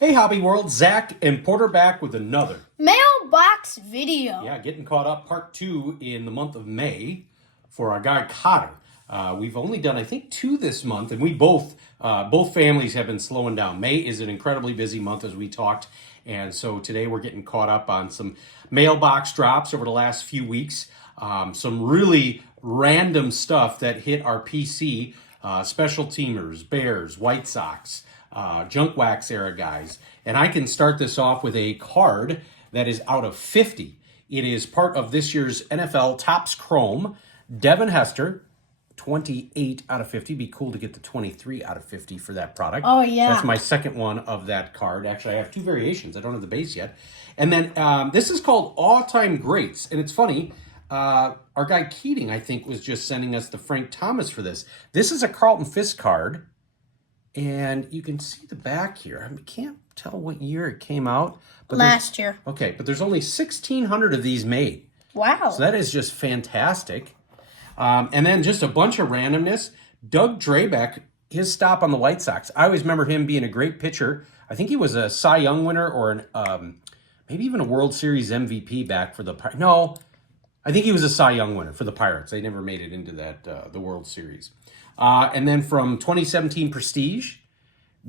Hey Hobby World, Zach and Porter back with another Mailbox video. Yeah, getting caught up, part 2 in the month of May for our guy Cotter. We've only done, I think, 2 this month, and we both families have been slowing down. May is an incredibly busy month, as we talked, and so today we're getting caught up on some mailbox drops over the last few weeks. Some really random stuff that hit our PC, special teamers, Bears, White Sox, junk wax era guys. And I can start this off with a card that is out of 50. It is part of this year's NFL Topps Chrome. Devin Hester, 28 out of 50. Be cool to get the 23 out of 50 for that product. Oh, yeah. So that's my second one of that card. Actually, I have 2 variations. I don't have the base yet. And then this is called All-Time Greats. And it's funny, our guy Keating, I think, was just sending us the Frank Thomas for this. This is a Carlton Fisk card. And you can see the back here. I can't tell what year it came out. But Last year. Okay, but there's only 1,600 of these made. Wow. So that is just fantastic. And then just a bunch of randomness. Doug Drabeck, his stop on the White Sox. I always remember him being a great pitcher. I think he was a Cy Young winner or an maybe even a World Series MVP back for the Pirates. No, I think he was a Cy Young winner for the Pirates. They never made it into that the World Series. And then from 2017 Prestige,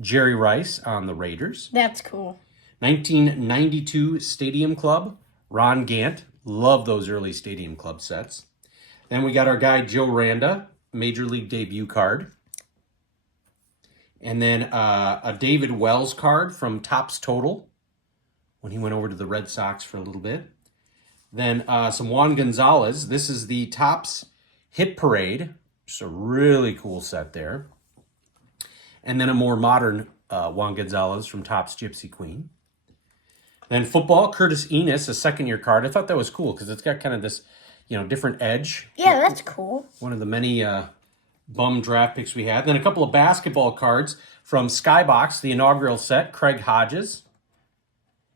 Jerry Rice on the Raiders. That's cool. 1992 Stadium Club, Ron Gant. Love those early Stadium Club sets. Then we got our guy Joe Randa, Major League debut card. And then a David Wells card from Topps Total when he went over to the Red Sox for a little bit. Then some Juan Gonzalez. This is the Topps Hit Parade. Just a really cool set there. And then a more modern Juan Gonzalez from Topps Gypsy Queen. Then football, Curtis Enos, a second-year card. I thought that was cool because it's got kind of this, different edge. Yeah, that's cool. One of the many bum draft picks we had. Then a couple of basketball cards from Skybox, the inaugural set, Craig Hodges.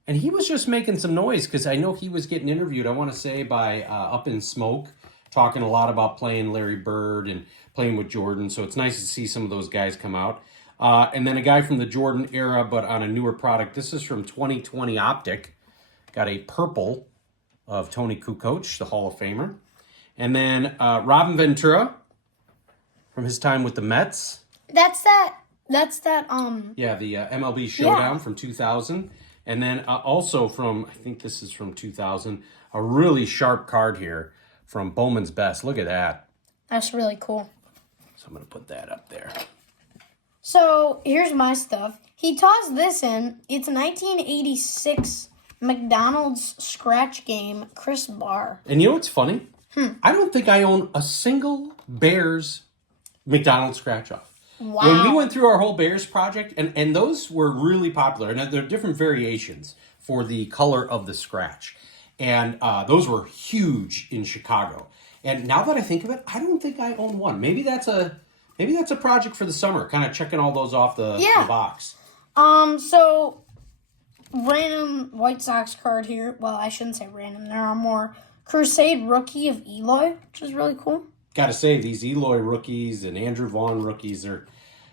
And he was just making some noise because I know he was getting interviewed, I want to say, by Up in Smoke, talking a lot about playing Larry Bird and playing with Jordan. So it's nice to see some of those guys come out. And then a guy from the Jordan era, but on a newer product. This is from 2020 Optic. Got a purple of Tony Kukoc, the Hall of Famer. And then Robin Ventura from his time with the Mets. That's that. Yeah, the MLB Showdown from 2000. And then also from, I think this is from 2000, a really sharp card here from Bowman's Best. Look at that. That's really cool. So I'm going to put that up there. So, here's my stuff. He tossed this in. It's a 1986 McDonald's scratch game, Chris Barr. And you know what's funny? I don't think I own a single Bears McDonald's scratch-off. Wow. When we went through our whole Bears project, and those were really popular, and there are different variations for the color of the scratch. And those were huge in Chicago. And now that I think of it, I don't think I own one. Maybe that's a project for the summer, kind of checking all those off the box. So, random White Sox card here. Well, I shouldn't say random. There are more. Crusade rookie of Eloy, which is really cool. Got to say, these Eloy rookies and Andrew Vaughn rookies, they're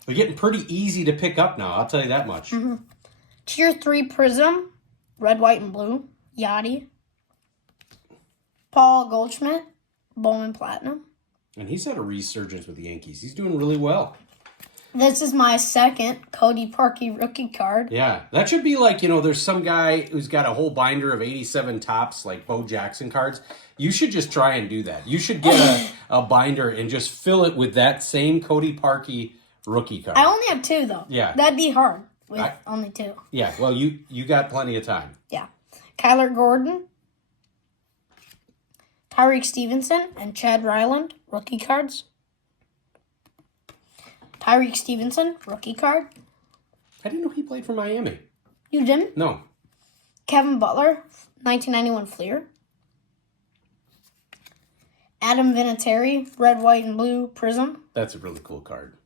getting pretty easy to pick up now, I'll tell you that much. Mm-hmm. Tier 3 Prism, red, white, and blue, Yachty. Paul Goldschmidt, Bowman Platinum. And he's had a resurgence with the Yankees. He's doing really well. This is my second Cody Parkey rookie card. Yeah, that should be like, there's some guy who's got a whole binder of 87 Topps, like Bo Jackson cards. You should just try and do that. You should get a binder and just fill it with that same Cody Parkey rookie card. I only have 2, though. Yeah. That'd be hard with only 2. Yeah, well, you got plenty of time. Yeah. Kyler Gordon, Tyreek Stevenson, and Chad Ryland, rookie cards. Tyreek Stevenson, rookie card. I didn't know he played for Miami. You didn't? No. Kevin Butler, 1991 Fleer. Adam Vinatieri, red, white, and blue Prism. That's a really cool card.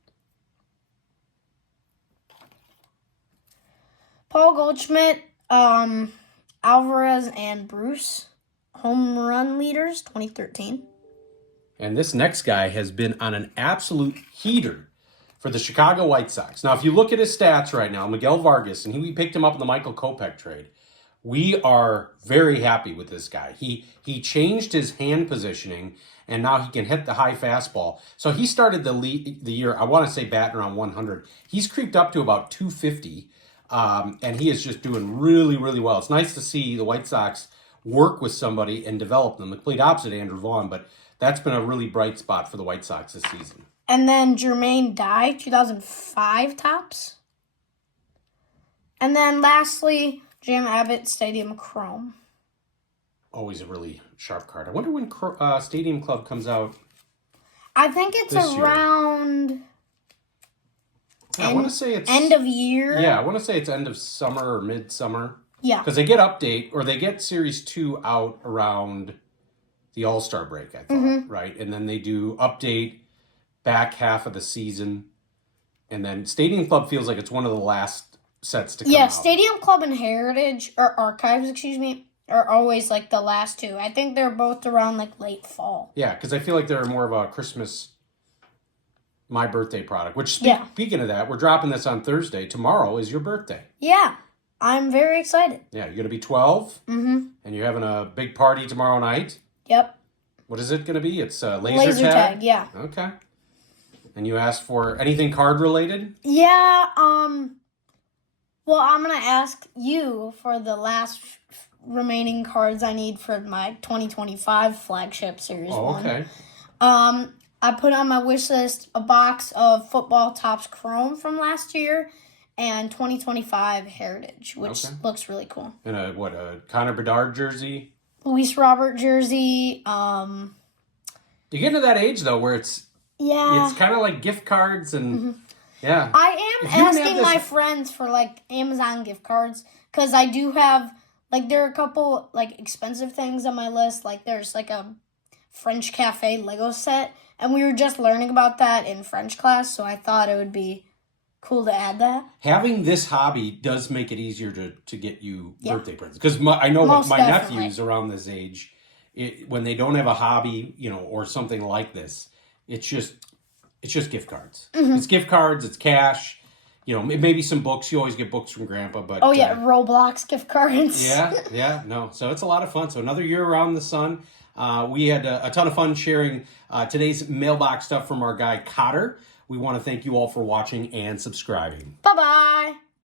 Paul Goldschmidt, Alvarez, and Bruce, home run leaders, 2013. And this next guy has been on an absolute heater for the Chicago White Sox. Now, if you look at his stats right now, Miguel Vargas, and we picked him up in the Michael Kopech trade. We are very happy with this guy. He changed his hand positioning, and now he can hit the high fastball. So he started the year, I want to say, batting around 100. He's creeped up to about 250, and he is just doing really, really well. It's nice to see the White Sox work with somebody and develop them. The complete opposite of Andrew Vaughn, but that's been a really bright spot for the White Sox this season. And then Jermaine Dye, 2005 tops. And then lastly, Jim Abbott, Stadium Chrome. Always a really sharp card. I wonder when Stadium Club comes out. I think it's around... I want to say it's... End of year? Yeah, I want to say it's end of summer or midsummer. Yeah. Because they get Series 2 out around the All-Star break, I thought, right? And then they do update back half of the season. And then Stadium Club feels like it's one of the last sets to come out. Yeah, Stadium Club and Heritage, or Archives, are always like the last two. I think they're both around like late fall. Yeah, because I feel like they're more of a Christmas, my birthday product. Which, speaking of that, we're dropping this on Thursday. Tomorrow is your birthday. Yeah, I'm very excited. Yeah, you're going to be 12. Mm-hmm. And you're having a big party tomorrow night. Yep. What is it going to be? It's laser tag. Yeah. Okay. And you asked for anything card related? Yeah, well, I'm going to ask you for the last remaining cards I need for my 2025 flagship Series 1. Okay. I put on my wish list a box of Football Topps Chrome from last year and 2025 Heritage, which looks really cool. And a Connor Bedard jersey? Luis Robert jersey. You get into that age, though, where it's kind of like gift cards and... Yeah. I am asking my friends for, like, Amazon gift cards, because I do have, like, there are a couple, like, expensive things on my list. Like, there's, like, a French Cafe Lego set, and we were just learning about that in French class, so I thought it would be cool to add that. Having this hobby does make it easier to get you birthday presents. Because I know my nephews around this age, when they don't have a hobby, or something like this, it's just gift cards. Mm-hmm. It's gift cards. It's cash. Maybe some books. You always get books from Grandpa, but Roblox gift cards. No. So it's a lot of fun. So another year around the sun. We had a ton of fun sharing today's mailbox stuff from our guy Cotter. We want to thank you all for watching and subscribing. Bye-bye.